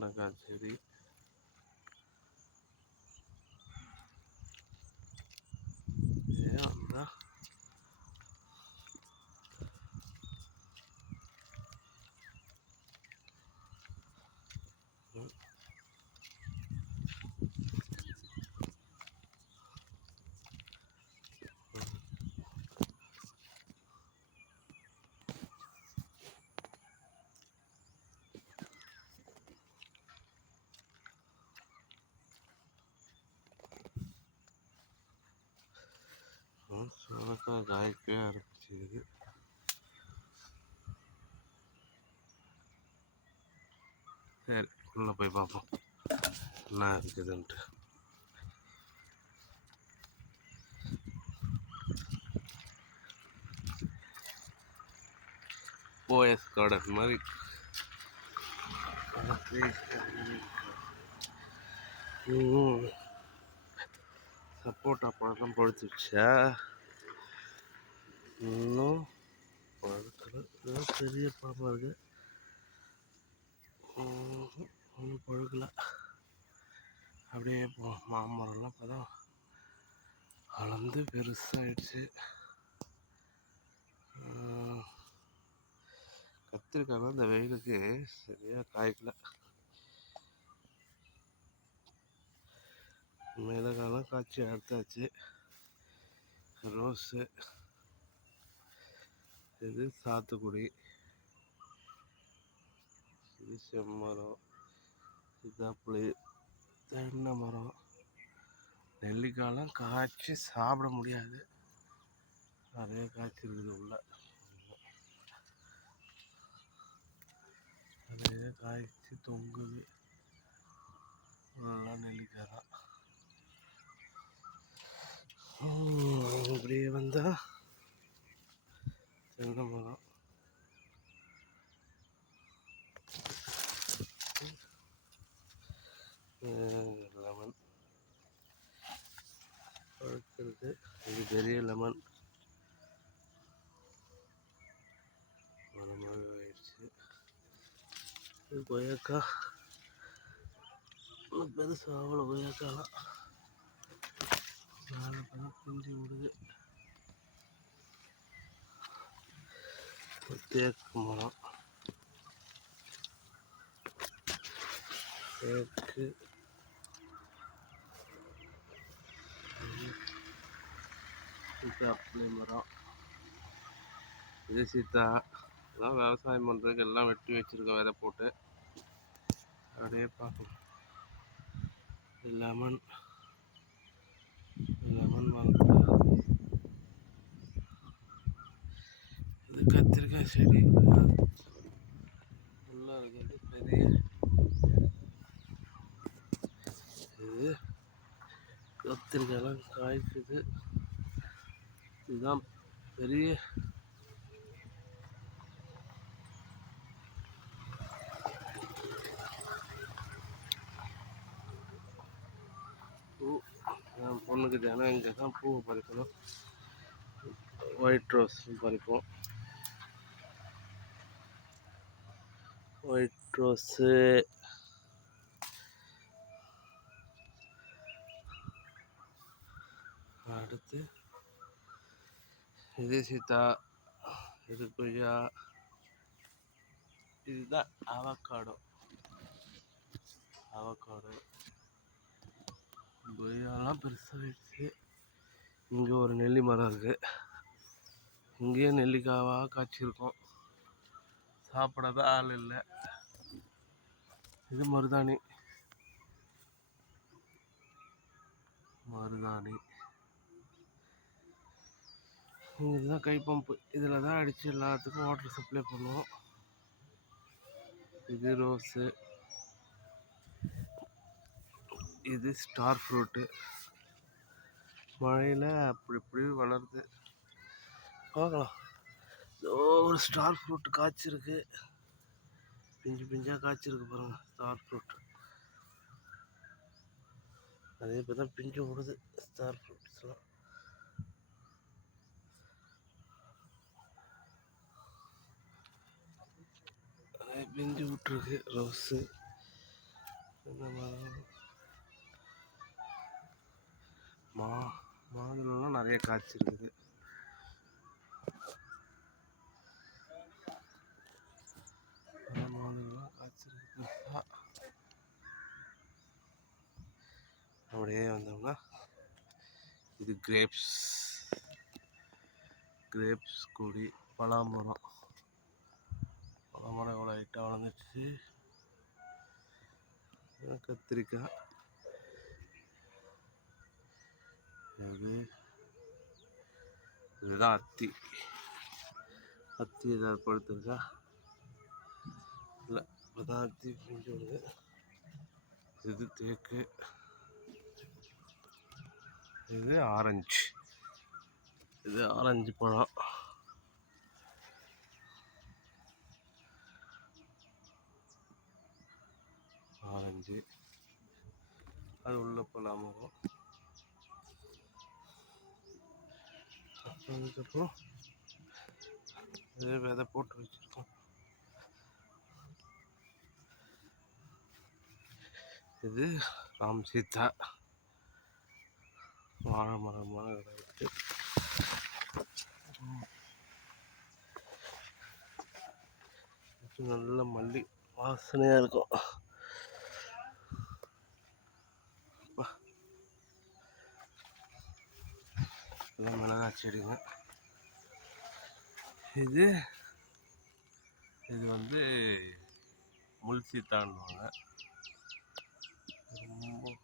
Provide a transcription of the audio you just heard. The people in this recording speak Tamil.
வெண்டைக்காய் செடி, வந்தா சுரக்காய் காய்க்கவே ஆரம்பிச்சிது. சரி, உள்ள போய் பார்ப்போம் என்ன இருக்குதுன்ட்டு. போயஸ் கார்டன் மாதிரி சப்போட்டா பழக்கம் பழுத்துச்சா? இன்னும் பழுக்கல. பெரிய பழமாக இருக்கு. ஒன்றும் பழுக்கல. அப்படியே மாமரம்லாம் இப்போ தான் வளர்ந்து பெருசாகிடுச்சு. கத்திரிக்காய் இந்த வெயிலுக்கு சரியாக காய்க்கல. மிளகாலாம் காய்ச்சி அறுத்தாச்சு. ரோஸு, இது சாத்துக்குடி, இது செம்மரம், சித்தாப்புளி, தென்னை மரம். நெல்லிக்காயெலாம் காய்ச்சி சாப்பிட முடியாது, நிறைய காய்ச்சி இருக்குது உள்ள. நிறைய காய்ச்சி தொங்குது. நல்லா நெல்லிக்காய் தான். இப்படியே வந்தா தென்னை மரம், லெமன் பழுக்கிறது. இது பெரிய லெமன் மரமாக ஆயிடுச்சு. இது கொய்யாக்காய் பெருசு அவ்வளோ கொய்யாக்காலாம் பிஞ்சு விடுது. தேக்கு மரம், தேக்கு, சீத்தாப்புளி மரம், இது சீத்தா. எல்லாம் விவசாயம் பண்ணுறதுக்கு எல்லாம் வெட்டி வச்சுருக்கோம் விதை போட்டு. அப்படியே பார்க்கணும். லெமன் மரம், இது கத்திரிக்காய் செடி. உள்ள இருக்கிறது பெரிய, இது கத்திரிக்காயெல்லாம் காய்க்குது. இதுதான் பெரிய பூ. என் பொண்ணுக்கு தினம் இங்கே தான் பூவை பறிக்கணும். ஒயிட் ரோஸ் பறிப்போம். ஒயிட் ரோஸு, அடுத்து இது சீத்தா, இது கொய்யா, இதுதான் அவக்காடோ. கொய்யாலாம் பெருசாகிடுச்சு. இங்கே ஒரு நெல்லி மரம் இருக்குது. இங்கேயே நெல்லிக்காவாக காய்ச்சிருக்கோம். சாப்பிடாத ஆள் இல்லை. இது மருதாணி. இதுதான் கை பம்பு. இதில் தான் அடித்து எல்லாத்துக்கும் வாட்டர் சப்ளை பண்ணுவோம். இது ரோஸு, இது ஸ்டார் ஃப்ரூட்டு. மழையில் அப்படி இப்படி வளருது. பார்க்கலாம். ஒரு ஸ்டார் ஃப்ரூட் காய்ச்சிருக்கு. பிஞ்சு பிஞ்சாக காய்ச்சிருக்கு பாருங்கள் ஸ்டார் ஃப்ரூட். அதே இப்போ தான் பிஞ்சு விடுது ஸ்டார் ஃப்ரூட்ஸ்லாம். பிஞ்சு விட்டுருக்கு ரோஸு. இந்த மரம் மாதுளம்லாம் நிறைய காய்ச்சி இருக்குது. மாதுளம்லாம் காய்ச்சிருக்கு. அப்படியே வந்தோம்னா இது கிரேப்ஸ் கொடி, பலாமரம் எவ்வளோ ஹைட்டாக வளர்ந்துச்சு. கத்திரிக்காய், இதுதான் அத்தி ஏதாவது பழுத்திருக்கா? இல்லை, இப்போதான் அத்தி பிஞ்சு வருது. இது தேக்கு, இது ஆரஞ்சு பழம். அது உள்ள பலாமரம். அதுக்கப்புறம் இது விதை போட்டு வச்சிருக்கோம். இது ராம் சீதா வாழை மரமாக இருக்கு. நல்ல மல்லி வாசனையாக இருக்கும். இதெல்லாம் மிளகாய் செடிங்க. இது வந்து முள் சீத்தான்னுவாங்க. ரொம்ப